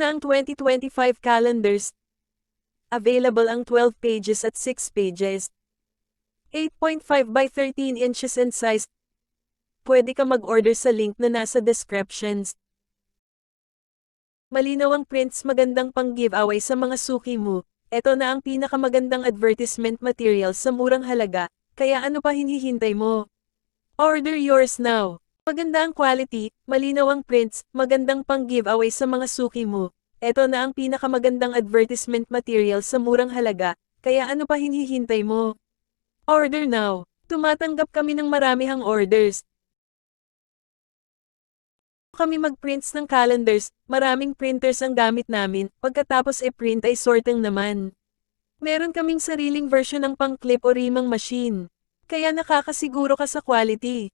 Na ang 2025 calendars. Available ang 12 pages at 6 pages. 8.5 by 13 inches in size. Pwede ka mag-order sa link na nasa descriptions. Malinaw ang prints, magandang pang-giveaway sa mga suki mo. Ito na ang pinakamagandang advertisement material sa murang halaga, kaya ano pa hinihintay mo? Order yours now. Maganda ang quality, malinaw ang prints, magandang pang-giveaway sa mga suki mo. Ito na ang pinakamagandang advertisement material sa murang halaga, kaya ano pa hinihintay mo? Order now. Tumatanggap kami ng maramihang orders. Kami mag-prints ng calendars, maraming printers ang gamit namin, pagkatapos e-print ay sorting naman. Meron kaming sariling version ng pang-clip o rimang machine. Kaya nakakasiguro ka sa quality.